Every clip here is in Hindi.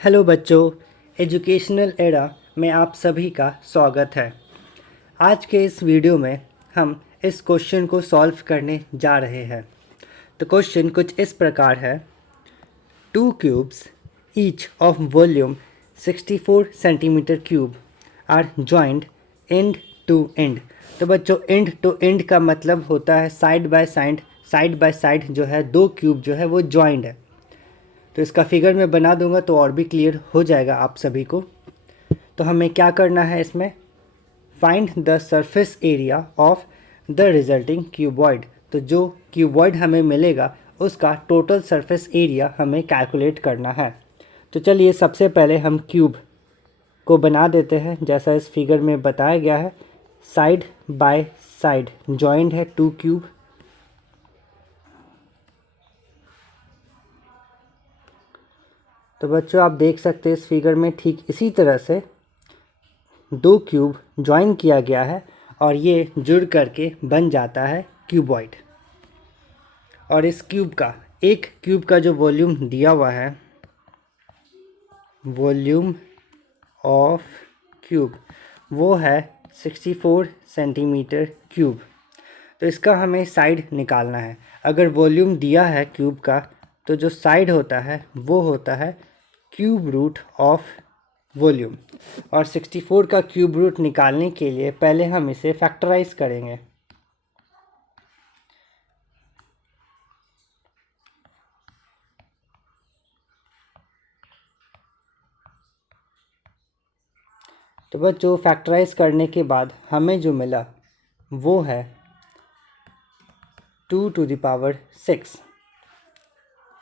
हेलो बच्चों, एजुकेशनल एरा में आप सभी का स्वागत है। आज के इस वीडियो में हम इस क्वेश्चन को सॉल्व करने जा रहे हैं। तो क्वेश्चन कुछ इस प्रकार है। Two cubes each of volume 64 centimetre cube are joined end to end. तो बच्चों, एंड टू एंड का मतलब होता है साइड बाय साइड जो है दो क्यूब जो है वो जॉइंड है। तो इसका फिगर मैं बना दूंगा तो और भी क्लियर हो जाएगा आप सभी को। तो हमें क्या करना है इसमें, find the surface area of the resulting cuboid. तो जो क्यूबॉइड हमें मिलेगा उसका टोटल सरफेस एरिया हमें कैलकुलेट करना है। तो चलिए सबसे पहले हम क्यूब को बना देते हैं जैसा इस फिगर में बताया गया है। साइड बाय साइड जॉइंट है टू क्यूब। तो बच्चों आप देख सकते हैं इस फिगर में ठीक इसी तरह से दो क्यूब ज्वाइन किया गया है और ये जुड़ करके बन जाता है क्यूबॉइड। और इस क्यूब का, एक क्यूब का जो वॉल्यूम दिया हुआ है, वॉल्यूम ऑफ क्यूब, वो है 64 सेंटीमीटर क्यूब। तो इसका हमें साइड निकालना है। अगर वॉल्यूम दिया है क्यूब का तो जो साइड होता है वो होता है क्यूब रूट ऑफ वॉल्यूम। और 64 का क्यूब रूट निकालने के लिए पहले हम इसे फैक्टराइज करेंगे। तो बच्चों फैक्टराइज करने के बाद हमें जो मिला वो है 2⁶।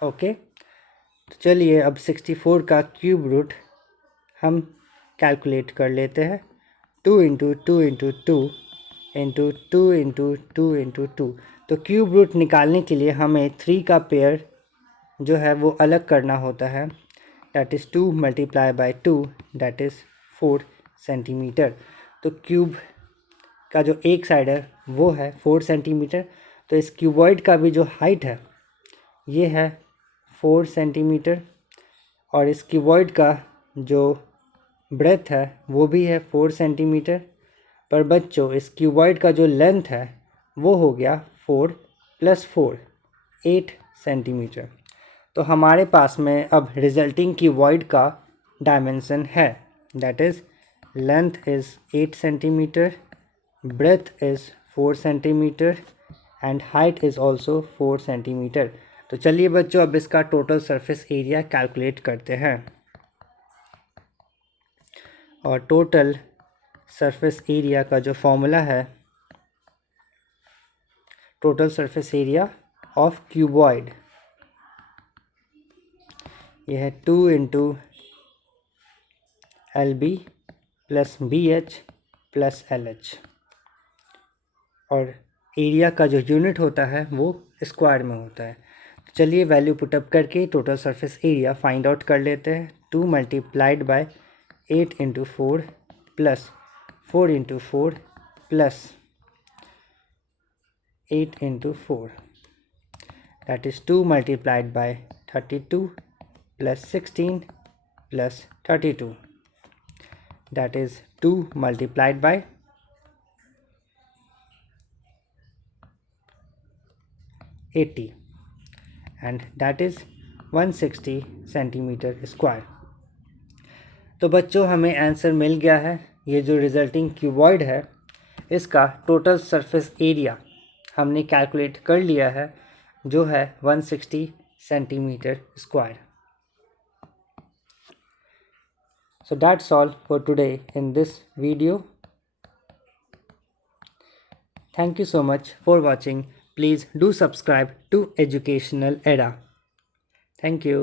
ओके, तो चलिए अब 64 का क्यूब रूट हम कैलकुलेट कर लेते हैं। 2 into 2 into 2 into 2 into 2 into 2। तो क्यूब रूट निकालने के लिए हमें 3 का पेयर जो है वो अलग करना होता है। That is 2 multiply by 2, that is 4 centimetre. तो क्यूब का जो एक साइड है वो है 4 सेंटीमीटर। तो इस क्यूबॉइड का भी जो हाइट है ये है 4 सेंटीमीटर और इस क्यूबॉइड का जो ब्रेथ है वो भी है 4 सेंटीमीटर। पर बच्चों इस क्यूबॉइड का जो लेंथ है वो हो गया 4 + 4 8 सेंटीमीटर। तो हमारे पास में अब रिजल्टिंग क्यूबॉइड का डायमेंशन है, that is length is 8 centimetre, breadth is 4 centimetre and height is also 4 centimetre. तो चलिए बच्चों अब इसका टोटल सरफेस एरिया कैलकुलेट करते हैं। और टोटल सरफेस एरिया का जो फॉर्मूला है, total surface area of cuboid, ये है 2 इंटू LB + BH + LH। और एरिया का जो यूनिट होता है वो स्क्वायर में होता है। तो चलिए वैल्यू पुटअप करके total surface area find out कर लेते हैं। 2 multiplied by 8 into 4 plus 4 into 4 plus 8 into 4, that is 2 multiplied by 32 plus 16 plus 32, that is 2 multiplied by 80 and that is 160 centimetre square. तो बच्चों हमें आंसर मिल गया है। ये जो रिजल्टिंग क्यूबॉइड है इसका टोटल सरफेस एरिया हमने कैलकुलेट कर लिया है जो है 160 centimetre square. So that's all for today in this video. Thank you so much for watching. Please do subscribe to Educational Era. Thank you.